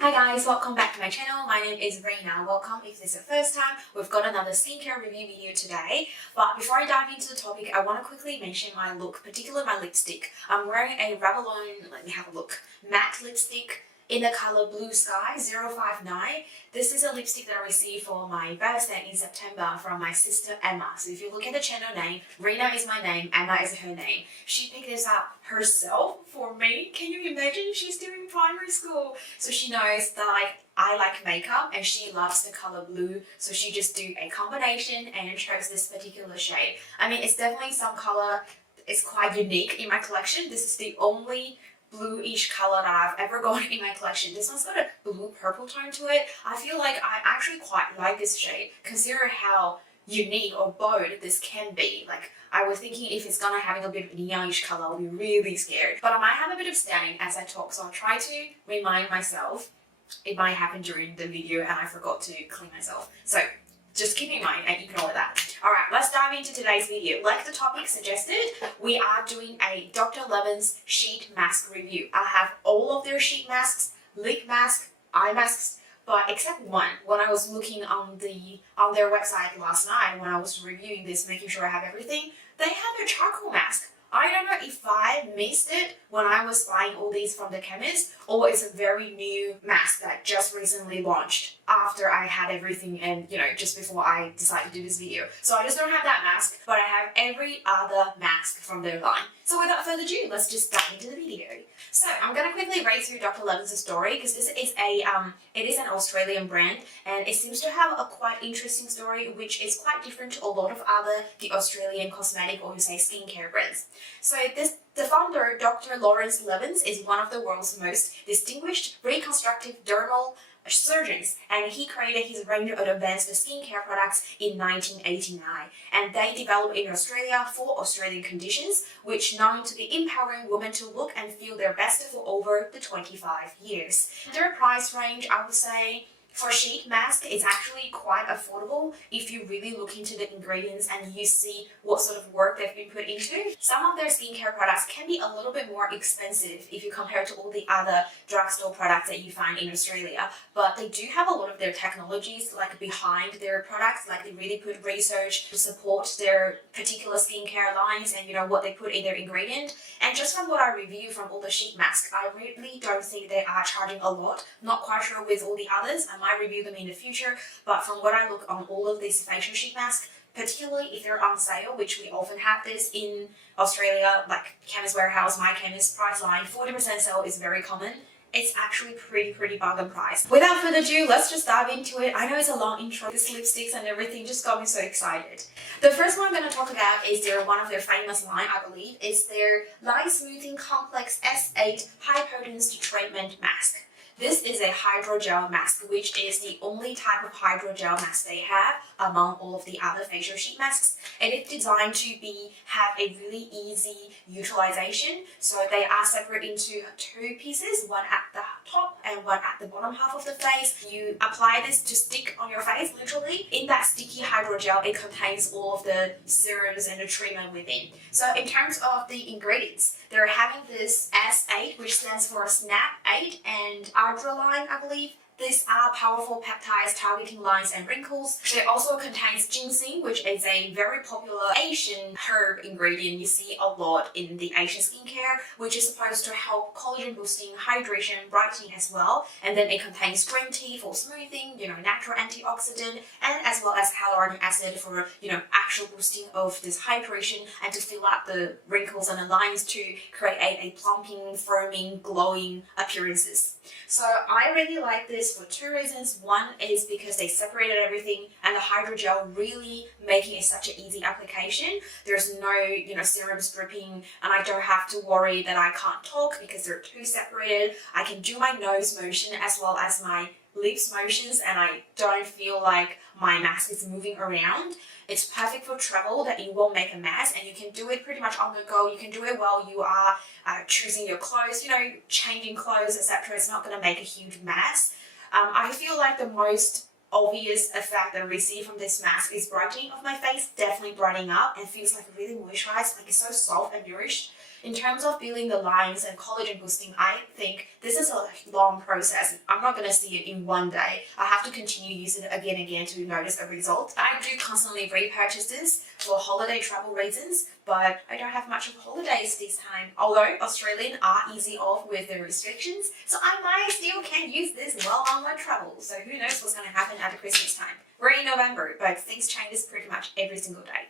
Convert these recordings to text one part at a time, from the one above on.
Hi guys, welcome back to my channel. My name is Rena. Welcome if this is the first time. We've got another skincare review video today. But before I dive into the topic, I want to quickly mention my look, particularly my lipstick. I'm wearing a Revlon, let me have a look, matte lipstick in the color Blue Sky 059. This is a lipstick that I received for my birthday in September from my sister Emma. So if you look at the channel name, Rena is my name, Emma is her name. She picked this up herself for me. Can you imagine? She's still in primary school. So she knows that I like makeup and she loves the color blue. So she just do a combination and chose this particular shade. I mean, it's definitely some color. It's quite unique in my collection. This is the only bluish color that I've ever got in my collection. This one's got a blue purple tone to it. I feel like I actually quite like this shade. Consider how unique or bold this can be. Like, I was thinking if it's gonna having a bit of neonish color, I'll be really scared. But I might have a bit of standing as I talk, so I'll try to remind myself. It might happen during the video and I forgot to clean myself. So just keep in mind and ignore that. Alright, let's dive into today's video. Like the topic suggested, we are doing a Dr. Lewinn's sheet mask review. I have all of their sheet masks, lip mask, eye masks, but except one. When I was looking on their website last night, when I was reviewing this, making sure I have everything, they have a charcoal mask. I don't know if I missed it when I was buying all these from the chemist, or it's a very new mask that just recently launched after I had everything and, just before I decided to do this video. So I just don't have that mask, but I have every other mask from their line. So without further ado, let's just dive into the video. So I'm going to quickly read through Dr. Lewinn's story because this is it is an Australian brand and it seems to have a quite interesting story which is quite different to a lot of the Australian cosmetic or you say skincare brands. So the founder, Dr. Lawrence Lewinn, is one of the world's most distinguished reconstructive dermal surgeons, and he created his range of advanced skincare products in 1989, and they developed in Australia for Australian conditions, which known to be empowering women to look and feel their best for over the 25 years. Their price range, I would say, for sheet mask is actually quite affordable if you really look into the ingredients and you see what sort of work they've been put into. Some of their skincare products can be a little bit more expensive if you compare to all the other drugstore products that you find in Australia, but they do have a lot of their technologies behind their products, they really put research to support their particular skincare lines and what they put in their ingredient. And just from what I review from all the sheet masks, I really don't think they are charging a lot. Not quite sure with all the others. I might review them in the future, but from what I look on all of these facial sheet masks, particularly if they're on sale, which we often have this in Australia, like Chemist Warehouse, My Chemist, Priceline, 40% sale is very common. It's actually pretty bargain price. Without further ado, let's just dive into it. I know it's a long intro, this lipsticks and everything just got me so excited. The first one I'm going to talk about is one of their famous line, I believe. It's their Light Smoothing Complex S8 High Potency Treatment Mask. This is a hydrogel mask, which is the only type of hydrogel mask they have among all of the other facial sheet masks. And it's designed to have a really easy utilization. So they are separate into two pieces, one at the top and one at the bottom half of the face. You apply this to stick on your face, literally. In that sticky hydrogel, it contains all of the serums and the treatment within. So in terms of the ingredients, they're having this S8, which stands for Snap 8, and Line, I believe. These are powerful peptides targeting lines and wrinkles. It also contains ginseng, which is a very popular Asian herb ingredient you see a lot in the Asian skincare, which is supposed to help collagen boosting, hydration, brightening as well. And then it contains green tea for smoothing, natural antioxidant, and as well as hyaluronic acid for, actual boosting of this hydration and to fill out the wrinkles and the lines to create a plumping, firming, glowing appearances. So I really like this for two reasons. One is because they separated everything and the hydrogel really making it such an easy application. There's no, serums dripping, and I don't have to worry that I can't talk because they're too separated. I can do my nose motion as well as my lips motions and I don't feel like my mask is moving around. It's perfect for travel, that you won't make a mess, and you can do it pretty much on the go. You can do it while you are choosing your clothes, changing clothes, etc. It's not going to make a huge mess. I feel like the most obvious effect that I receive from this mask is brightening of my face, definitely brightening up and feels like really moisturized, like it's so soft and nourished. In terms of building the lines and collagen boosting, I think this is a long process. I'm not going to see it in one day. I have to continue using it again and again to notice a result. I do constantly repurchase this for holiday travel reasons, but I don't have much of holidays this time. Although Australians are easy off with their restrictions, so I might still can use this while on my travel. So who knows what's going to happen at the Christmas time. We're in November, but things change pretty much every single day.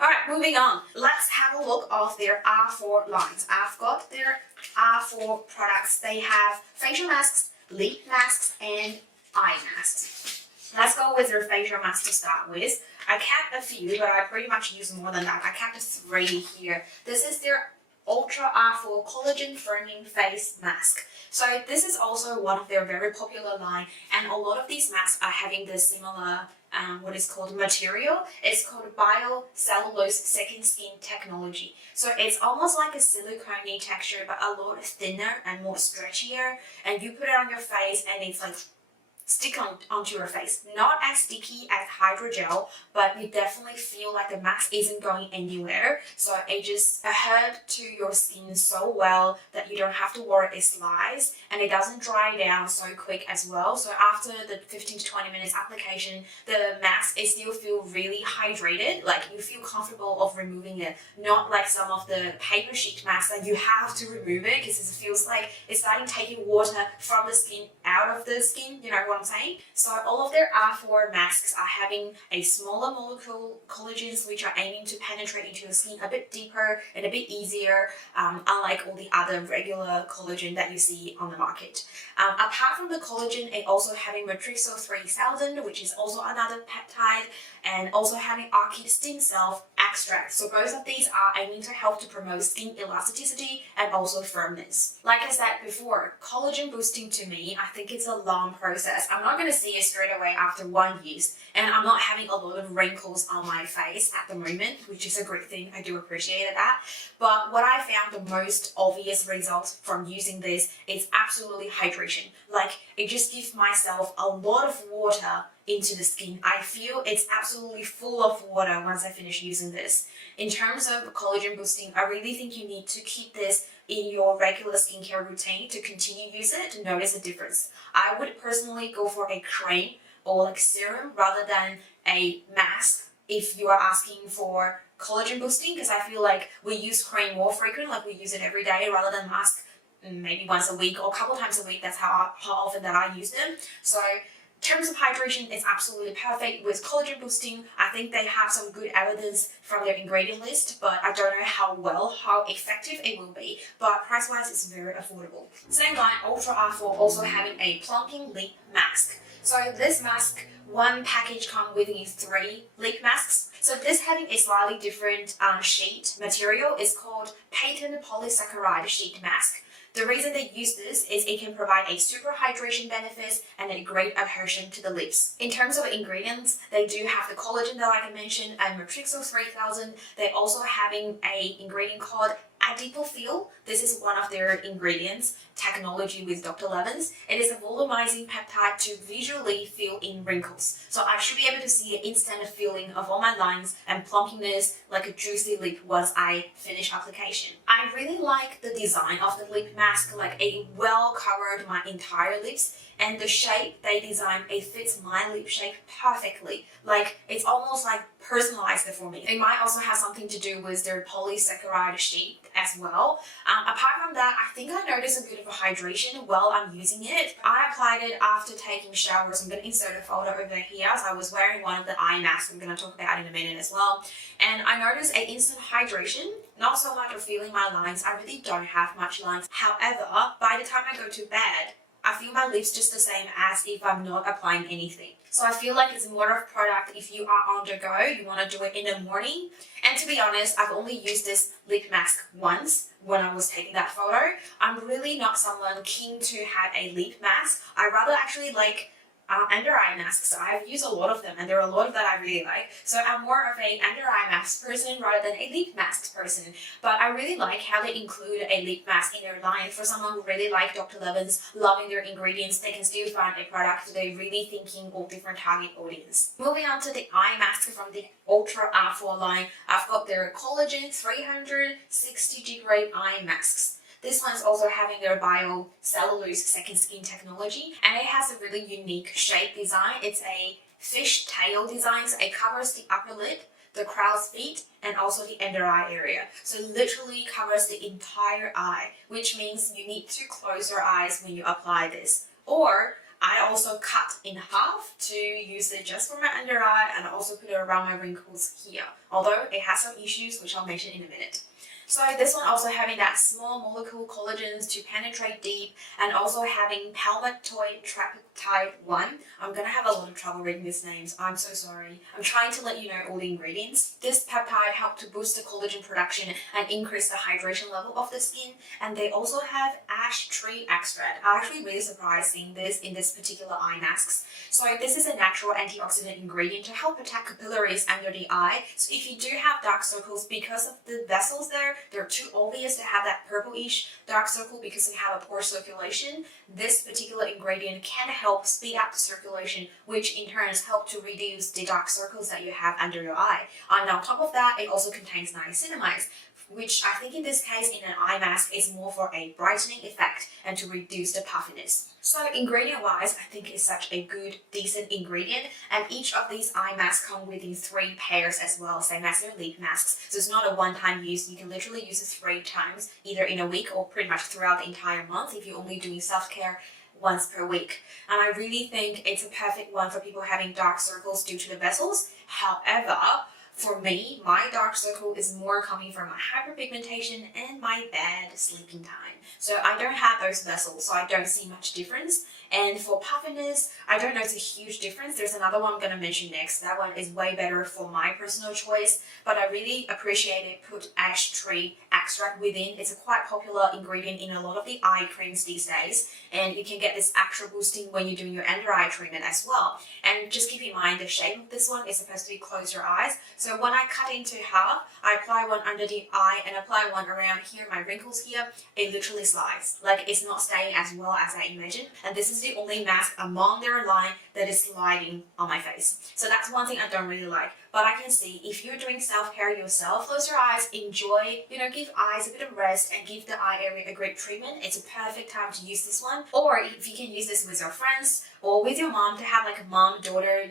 Alright, moving on. Let's have a look of their R4 lines. I've got their R4 products. They have facial masks, lip masks, and eye masks. Let's go with their facial mask to start with. I kept a few, but I pretty much use more than that. I kept 3 here. This is their Ultra R4 Collagen Firming Face Mask. So this is also one of their very popular line, and a lot of these masks are having this similar what is called material. It's called biocellulose second skin technology. So it's almost like a silicone texture, but a lot thinner and more stretchier. And you put it on your face, and it's like stick onto your face. Not as sticky as hydrogel, but you definitely feel like the mask isn't going anywhere. So it just adheres to your skin so well that you don't have to worry it slides, and it doesn't dry down so quick as well. So after the 15 to 20 minutes application, the mask it still feel really hydrated, like you feel comfortable of removing it. Not like some of the paper sheet masks that you have to remove it because it feels like it's starting taking water from the skin out of the skin, you know what I'm saying? So all of their R4 masks are having a smaller molecule collagens which are aiming to penetrate into your skin a bit deeper and a bit easier, unlike all the other regular collagen that you see on the market. Apart from the collagen, it also having Matrixo 3000, which is also another peptide, and also having orchid stem cell extract. So both of these are aiming to help to promote skin elasticity and also firmness. Like I said before, collagen boosting to me, I think it's a long process. I'm not going to see it straight away after 1 use, and I'm not having a lot of wrinkles on my face at the moment, which is a great thing. I do appreciate that. But what I found the most obvious result from using this is absolutely hydration. Like it just gives myself a lot of water into the skin. I feel it's absolutely full of water once I finish using this. In terms of collagen boosting, I really think you need to keep this in your regular skincare routine to continue use it to notice a difference. I would personally go for a cream or like serum rather than a mask if you are asking for collagen boosting, because I feel like we use cream more frequent, like we use it every day rather than mask maybe once a week or a couple times a week. That's how often that I use them. So in terms of hydration, it's absolutely perfect. With collagen boosting, I think they have some good evidence from their ingredient list, but I don't know how effective it will be. But price-wise, it's very affordable. Same line, Ultra R4 also having a plumping lip mask. So this mask, one package comes with 3 lip masks. So this having a slightly different sheet material is called patent polysaccharide sheet mask. The reason they use this is it can provide a super hydration benefits and a great adhesion to the lips. In terms of ingredients, they do have the collagen that like I mentioned and Matrixo 3000. They're also having a ingredient called adipofil. This is one of their ingredients, technology with Dr. Lewinn. It is a volumizing peptide to visually fill in wrinkles. So I should be able to see an instant feeling of all my lines and plumpiness like a juicy lip once I finish application. I really like the design of the lip mask, like it well covered my entire lips, and the shape they designed, it fits my lip shape perfectly. Like it's almost like personalized for me. It might also have something to do with their polysaccharide sheet as well. Apart from that, I think I noticed a bit of a hydration while I'm using it. I applied it after taking showers. I'm going to insert a photo over here. So I was wearing one of the eye masks I'm going to talk about in a minute as well. And I noticed an instant hydration. Not so much of feeling my lines. I really don't have much lines. However, by the time I go to bed, I feel my lips just the same as if I'm not applying anything. So I feel like it's more of a product if you are on the go, you want to do it in the morning. And to be honest, I've only used this lip mask once when I was taking that photo. I'm really not someone keen to have a lip mask. I rather actually like under eye masks. I've used a lot of them and there are a lot that I really like. So I'm more of a under eye mask person rather than a lip mask person. But I really like how they include a lip mask in their line. For someone who really like Dr. Lewinn's, loving their ingredients, they can still find a product they're really thinking of different target audience. Moving on to the eye mask from the Ultra R4 line, I've got their collagen 360 degree eye masks. This one's also having their biocellulose second skin technology, and it has a really unique shape design. It's a fish tail design, so it covers the upper lid, the crow's feet, and also the under eye area. So it literally covers the entire eye, which means you need to close your eyes when you apply this. Or I also cut in half to use it just for my under eye and also put it around my wrinkles here. Although it has some issues, which I'll mention in a minute. So this one also having that small molecule collagens to penetrate deep, and also having palmitoid tripeptide 1. I'm going to have a lot of trouble reading these names. I'm so sorry. I'm trying to let you know all the ingredients. This peptide helps to boost the collagen production and increase the hydration level of the skin. And they also have ash tree extract. I'm actually really surprised seeing this in this particular eye masks. So this is a natural antioxidant ingredient to help protect capillaries under the eye. So if you do have dark circles because of the vessels there, they're too obvious to have that purplish dark circle because they have a poor circulation, this particular ingredient can help speed up the circulation, which in turn help to reduce the dark circles that you have under your eye. And on top of that, it also contains niacinamide, which I think in this case in an eye mask is more for a brightening effect and to reduce the puffiness. So ingredient wise, I think it's such a good, decent ingredient, and each of these eye masks come within 3 pairs as well, same as their lip masks. So it's not a one-time use, you can literally use it 3 times, either in a week or pretty much throughout the entire month if you're only doing self-care once per week. And I really think it's a perfect one for people having dark circles due to the vessels. However, for me, my dark circle is more coming from my hyperpigmentation and my bad sleeping time. So I don't have those vessels, so I don't see much difference. And for puffiness, I don't know it's a huge difference. There's another one I'm going to mention next. That one is way better for my personal choice, but I really appreciate it put ash tree extract within. It's a quite popular ingredient in a lot of the eye creams these days, and you can get this extra boosting when you're doing your under eye treatment as well. And just keep in mind the shape of this one is supposed to be close your eyes. So when I cut into half, I apply one under the eye and apply one around here, my wrinkles here. It literally slides. Like it's not staying as well as I imagined. And this is the only mask among their line that is sliding on my face. So that's one thing I don't really like. But I can see if you're doing self-care yourself, close your eyes, enjoy, give eyes a bit of rest and give the eye area a great treatment. It's a perfect time to use this one. Or if you can use this with your friends or with your mom to have like a mom-daughter,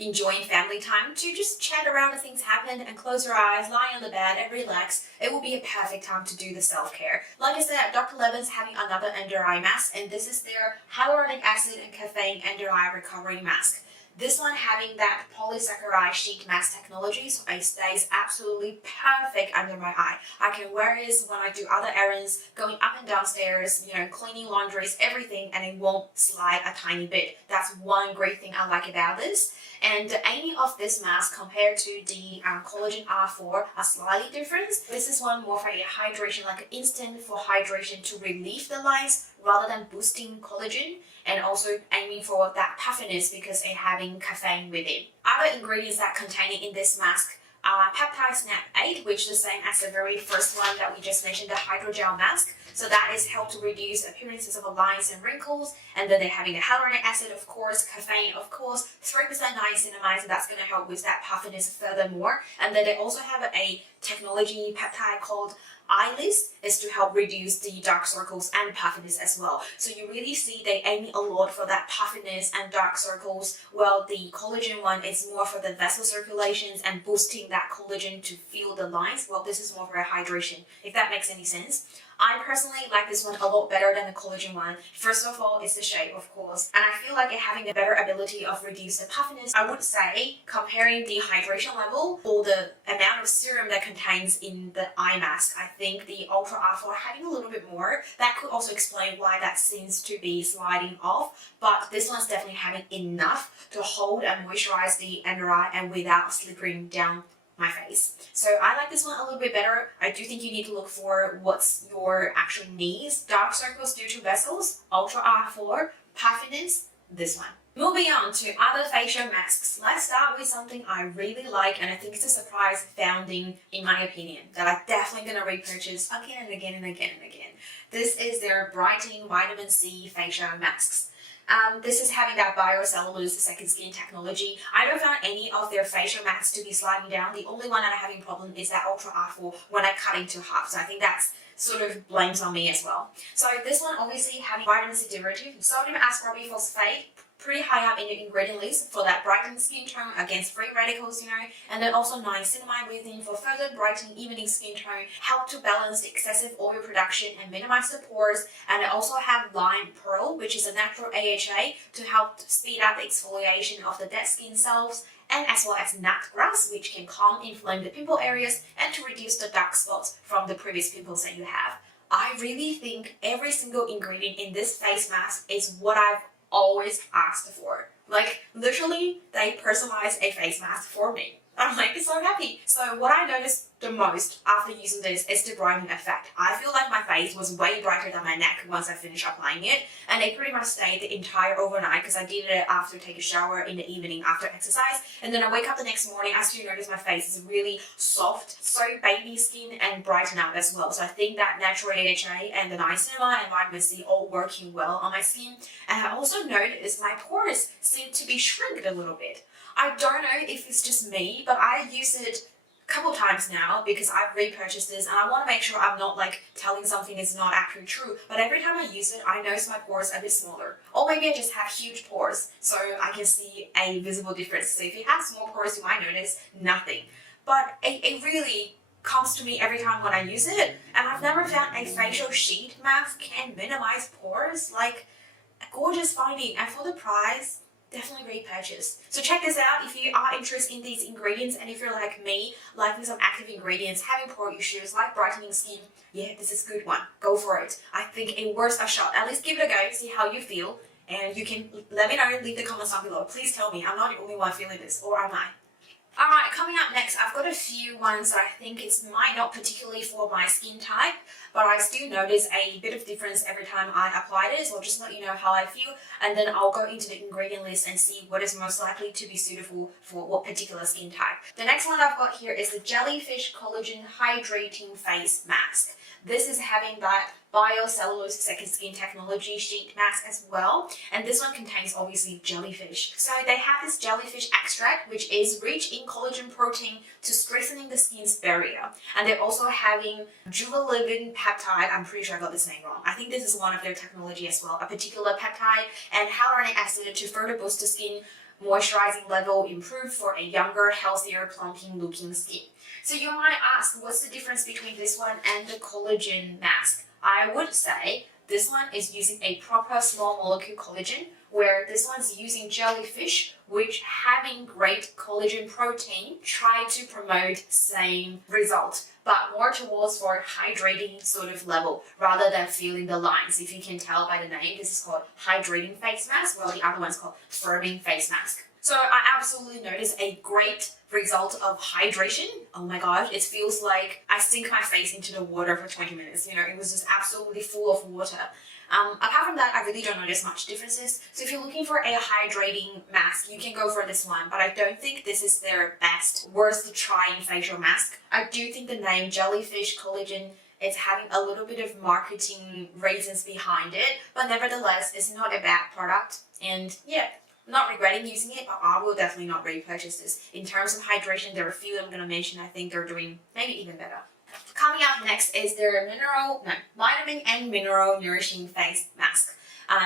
enjoying family time to just chat around as things happen and close your eyes, lie on the bed and relax. It will be a perfect time to do the self-care. Like I said, Dr. Lewinn's having another under eye mask, and this is their hyaluronic acid and caffeine under eye recovery mask. This one having that polysaccharide sheet mask technology, so it stays absolutely perfect under my eye. I can wear this when I do other errands, going up and downstairs, cleaning laundries, everything, and it won't slide a tiny bit. That's one great thing I like about this. And the aiming of this mask compared to the collagen R4 are slightly different. This is one more for a hydration, like an instant for hydration to relieve the lines rather than boosting collagen, and also aiming for that puffiness because it having caffeine with it. Other ingredients that contain in this mask are peptide snap 8, which is the same as the very first one that we just mentioned, the hydrogel mask. So that is helped to reduce appearances of lines and wrinkles. And then they're having the hyaluronic acid, of course, caffeine, of course, 3% niacinamide, so that's going to help with that puffiness furthermore. And then they also have a technology peptide called eyeless, is to help reduce the dark circles and puffiness as well. So you really see they aiming a lot for that puffiness and dark circles, while the collagen one is more for the vessel circulations and boosting that collagen to fill the lines. Well, this is more for a hydration, if that makes any sense. I personally like this one a lot better than the collagen one. First of all, it's the shape, of course, and I feel like it having a better ability of reduce the puffiness. I would say, comparing the hydration level or the amount of serum that contains in the eye mask, I think the Ultra R4 having a little bit more. That could also explain why that seems to be sliding off, but this one's definitely having enough to hold and moisturize the under eye and without slipping down my face. So I like this one a little bit better. I do think you need to look for what's your actual needs. Dark circles due to vessels, Ultra R4, puffiness, this one. Moving on to other facial masks, let's start with something I really like, and I think it's a surprise founding in my opinion that I'm definitely going to repurchase again and again and again and again. This is their brightening vitamin C facial masks. This is having that biocellulose second skin technology. I don't find any of their facial masks to be sliding down. The only one that I'm having problem is that Ultra R4 when I cut into half. So I think that's sort of blames on me as well. So this one obviously having vitamin C derivative, sodium ascorbate phosphate, pretty high up in your ingredient list for that brightened skin tone against free radicals, and then also niacinamide within for further brightening, evening skin tone, help to balance the excessive oil production and minimize the pores, and they also have lime pearl, which is a natural AHA to help speed up the exfoliation of the dead skin cells, and as well as nut grass, which can calm inflamed pimple areas and to reduce the dark spots from the previous pimples that you have. I really think every single ingredient in this face mask is what I've always asked for. Like, literally, they personalize a face mask for me. I'm like so happy. So what I noticed the most after using this is the brightening effect. I feel like my face was way brighter than my neck once I finished applying it, and it pretty much stayed the entire overnight because I did it after taking a shower in the evening after exercise, and then I wake up the next morning, I still notice my face is really soft, so baby skin, and brighten up as well. So I think that natural AHA and the niacinamide and vitamin C all working well on my skin, and I also noticed my pores seem to be shrinked a little bit. I don't know if it's just me, but I use it a couple times now because I've repurchased this and I want to make sure I'm not like telling something is not actually true. But every time I use it, I notice my pores a bit smaller. Or maybe I just have huge pores so I can see a visible difference. So if you have small pores, you might notice nothing. But it really comes to me every time when I use it. And I've never found a facial sheet mask can minimize pores. Like, a gorgeous finding. And for the price, definitely repurchase. So check this out if you are interested in these ingredients, and if you're like me, liking some active ingredients, having pore issues, like brightening skin, yeah, this is a good one. Go for it. I think it worth a shot. At least give it a go, see how you feel, and you can let me know, leave the comments down below. Please tell me I'm not the only one feeling this, or am I? Alright, coming up next, I've got a few ones that I think might not particularly for my skin type, but I still notice a bit of difference every time I apply it, so I'll just let you know how I feel, and then I'll go into the ingredient list and see what is most likely to be suitable for what particular skin type. The next one I've got here is the Jellyfish Collagen Hydrating Face Mask. This is having that biocellulose second skin technology sheet mask as well, and this one contains obviously jellyfish. So they have this jellyfish extract which is rich in collagen protein to strengthening the skin's barrier, and they're also having Lewinn peptide. I'm pretty sure I got this name wrong. I think this is one of their technology as well, a particular peptide, and hyaluronic acid to further boost the skin moisturizing level, improved for a younger, healthier, plumping looking skin. So you might ask, what's the difference between this one and the collagen mask? I would say this one is using a proper small molecule collagen, where this one's using jellyfish, which having great collagen protein, try to promote same result, but more towards for hydrating sort of level, rather than feeling the lines. If you can tell by the name, this is called hydrating face mask, while the other one's called firming face mask. So I absolutely noticed a great result of hydration. Oh my gosh, it feels like I sink my face into the water for 20 minutes. It was just absolutely full of water. Apart from that, I really don't notice much differences. So if you're looking for a hydrating mask, you can go for this one, but I don't think this is their best, worth trying facial mask. I do think the name Jellyfish Collagen is having a little bit of marketing reasons behind it, but nevertheless, it's not a bad product. And yeah, not regretting using it, but I will definitely not repurchase this. In terms of hydration, there are a few I'm going to mention. I think they're doing maybe even better. Coming up next is their vitamin and mineral nourishing face mask.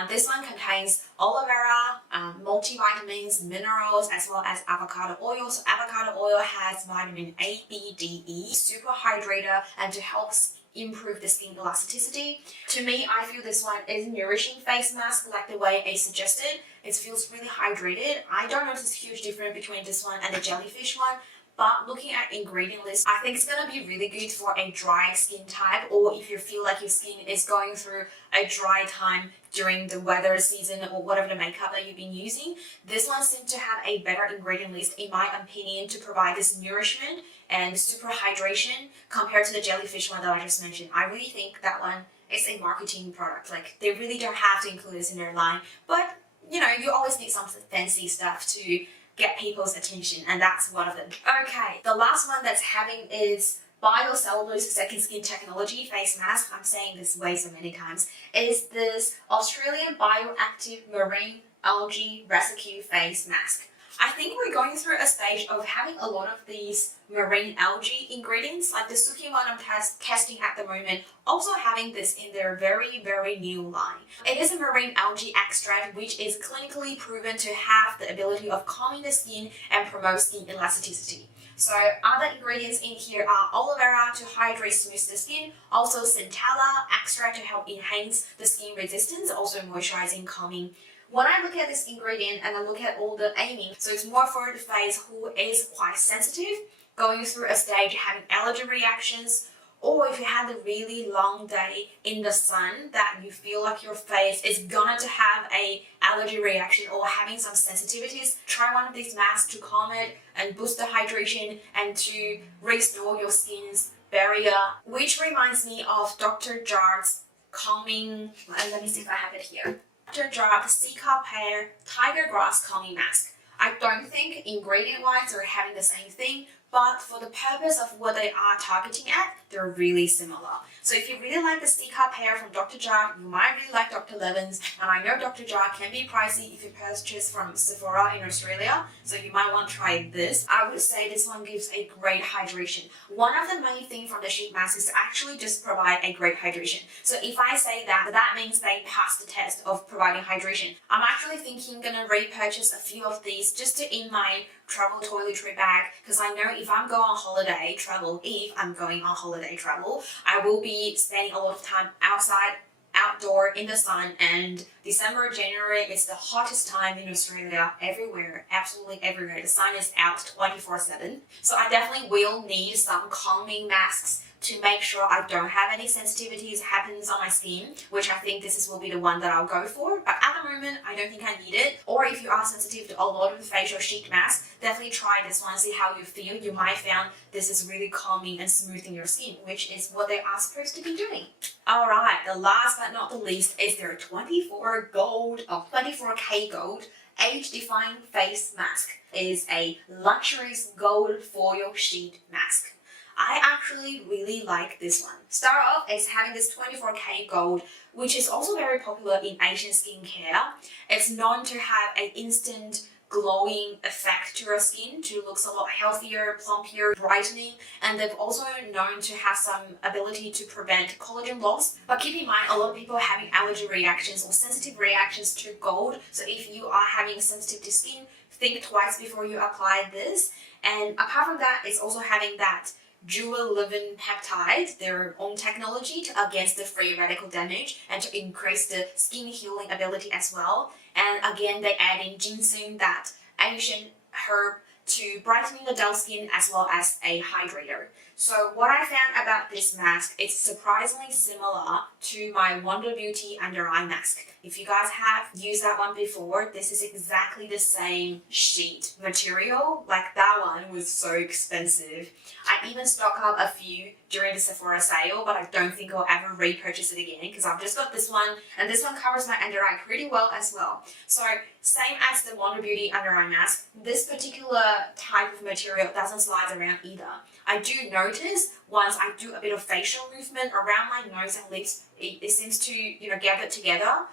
This one contains aloe vera, multivitamins, minerals, as well as avocado oil. So avocado oil has vitamin A, B, D, E, super hydrator, and to help improve the skin elasticity. To me, I feel this one is nourishing face mask, like the way it suggested. It feels really hydrated. I don't notice a huge difference between this one and the jellyfish one. But looking at ingredient list, I think it's going to be really good for a dry skin type, or if you feel like your skin is going through a dry time during the weather season or whatever the makeup that you've been using. This one seems to have a better ingredient list, in my opinion, to provide this nourishment and super hydration compared to the jellyfish one that I just mentioned. I really think that one is a marketing product. Like, they really don't have to include this in their line, but you always need some fancy stuff to get people's attention, and that's one of them. Okay, the last one that's having is biocellulose second skin technology face mask. I'm saying this way so many times. Is this Australian bioactive marine algae residue face mask. I think we're going through a stage of having a lot of these marine algae ingredients, like the Suki one I'm testing at the moment, also having this in their very new line. It is a marine algae extract which is clinically proven to have the ability of calming the skin and promote skin elasticity. So other ingredients in here are aloe vera to hydrate, smooth the skin, also centella extract to help enhance the skin resistance, also moisturizing, calming. When I look at this ingredient and I look at all the aiming, so it's more for the face who is quite sensitive, going through a stage having allergy reactions, or if you had a really long day in the sun that you feel like your face is gonna to have a allergy reaction or having some sensitivities, try one of these masks to calm it and boost the hydration and to restore your skin's barrier. Which reminds me of Dr. Jart's calming, let me see if I have it here. Dr. Jart Sea-Cup Hair Tiger Grass Calming Mask. I don't think ingredient-wise they're having the same thing, but for the purpose of what they are targeting at, they're really similar. So if you really like the Sea-Cup Hair from Dr. Jart, you might really like Dr. Lewinn's, and I know Dr. Jart can be pricey if you purchase from Sephora in Australia, so you might want to try this. I would say this one gives a great hydration. One of the main things from the sheet mask is to actually just provide a great hydration. So if I say that, that means they passed the test of providing hydration. I'm actually thinking I'm gonna repurchase a few of these just to in my travel toiletry bag, because I know if I'm going on holiday travel, I will be spending a lot of time outside, outdoor in the sun, and December, January is the hottest time in Australia everywhere, absolutely everywhere. The sun is out 24/7. So I definitely will need some calming masks to make sure I don't have any sensitivities happens on my skin, which I think this will be the one that I'll go for. But at the moment, I don't think I need it. Or if you are sensitive to a lot of the facial sheet masks, definitely try this one, see how you feel. You might find this is really calming and smoothing your skin, which is what they are supposed to be doing. Alright, the last but not the least is their 24K gold age-defying face mask. It is a luxurious gold foil sheet mask. I actually really like this one. Start off as having this 24K gold, which is also very popular in Asian skincare. It's known to have an instant glowing effect to your skin, to look a lot healthier, plumpier, brightening, and they've also known to have some ability to prevent collagen loss. But keep in mind, a lot of people are having allergy reactions or sensitive reactions to gold. So if you are having sensitive to skin, think twice before you apply this. And apart from that, it's also having that dual Lewinn peptide, their own technology against the free radical damage and to increase the skin healing ability as well. And again, they add in ginseng, that Asian herb, to brightening the dull skin as well as a hydrator. So what I found about this mask, it's surprisingly similar to my Wonder Beauty under eye mask. If you guys have used that one before, this is exactly the same sheet material. Like that one was so expensive. I even stocked up a few during the Sephora sale, but I don't think I'll ever repurchase it again because I've just got this one, and this one covers my under eye pretty well as well. So same as the Wonder Beauty under eye mask, this particular type of material doesn't slide around either. I do notice once I do a bit of facial movement around my nose and lips, it seems to, gather together.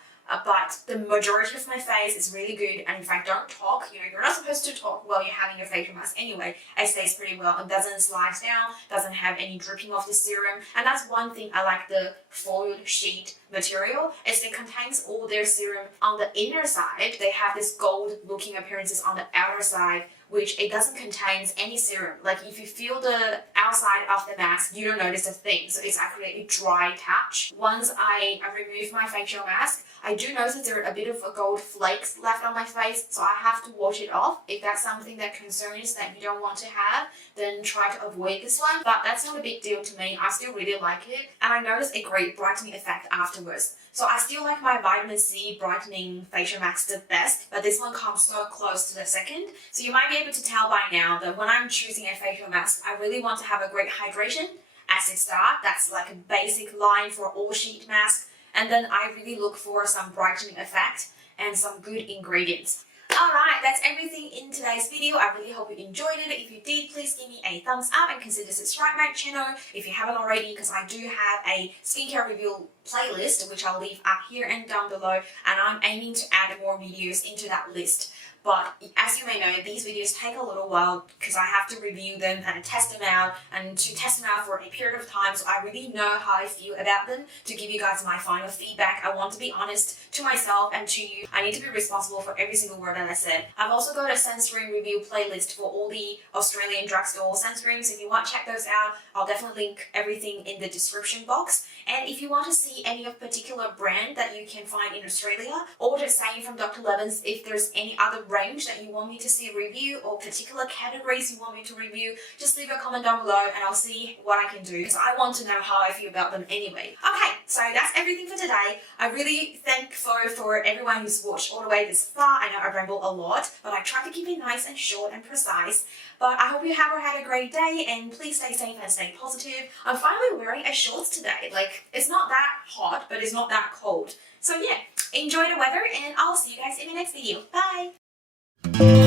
But the majority of my face is really good, and if I don't talk, you're not supposed to talk while you're having your facial mask anyway, it stays pretty well. It doesn't slide down, doesn't have any dripping of the serum, and that's one thing I like the foiled sheet material, is it contains all their serum on the inner side. They have this gold looking appearances on the outer side, which it doesn't contain any serum. Like if you feel the outside of the mask, you don't notice a thing. So it's actually a dry touch. Once I remove my facial mask, I do notice there are a bit of gold flakes left on my face, so I have to wash it off. If that's something that concerns that you don't want to have, then try to avoid this one. But that's not a big deal to me. I still really like it, and I notice a great brightening effect afterwards. So I still like my vitamin C brightening facial mask the best, but this one comes so close to the second. So you might be able to tell by now that when I'm choosing a facial mask, I really want to have a great hydration as a start. That's like a basic line for all sheet masks. And then I really look for some brightening effect and some good ingredients. Alright, that's everything in today's video. I really hope you enjoyed it. If you did, please give me a thumbs up and consider subscribing to my channel if you haven't already, because I do have a skincare review playlist which I'll leave up here and down below, and I'm aiming to add more videos into that list. But as you may know, these videos take a little while because I have to review them and test them out, and to test them out for a period of time so I really know how I feel about them to give you guys my final feedback. I want to be honest to myself and to you. I need to be responsible for every single word that I said. I've also got a sunscreen review playlist for all the Australian drugstore sunscreens. If you want to check those out, I'll definitely link everything in the description box. And if you want to see any of particular brand that you can find in Australia, or just saying from Dr. Levin's, if there's any other range that you want me to see a review or particular categories you want me to review, just leave a comment down below and I'll see what I can do, because I want to know how I feel about them anyway. Okay, so that's everything for today. I really thankful for everyone who's watched all the way this far. I know I ramble a lot, but I try to keep it nice and short and precise. But I hope you have all had a great day, and please stay safe and stay positive. I'm finally wearing a shorts today. Like, it's not that hot, but it's not that cold. So yeah, enjoy the weather, and I'll see you guys in the next video. Bye!